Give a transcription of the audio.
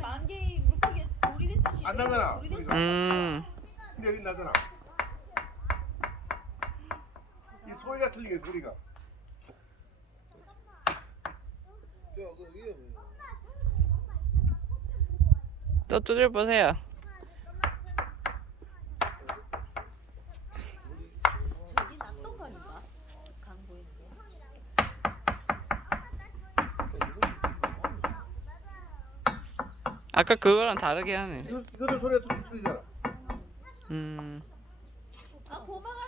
만개의 물고기 돌이 됐듯이. 안 나잖아, 돌이 됐듯이. 근데 여기 나잖아. 이 소리가 틀리게 소리가. 저그 위험해. 또 두들 보세요. 저기 났던 거 아닌가? 강 보이는데. 아까 그거랑 다르게 하네. 이거는 소리가 틀리잖아. 음. 아 고마워.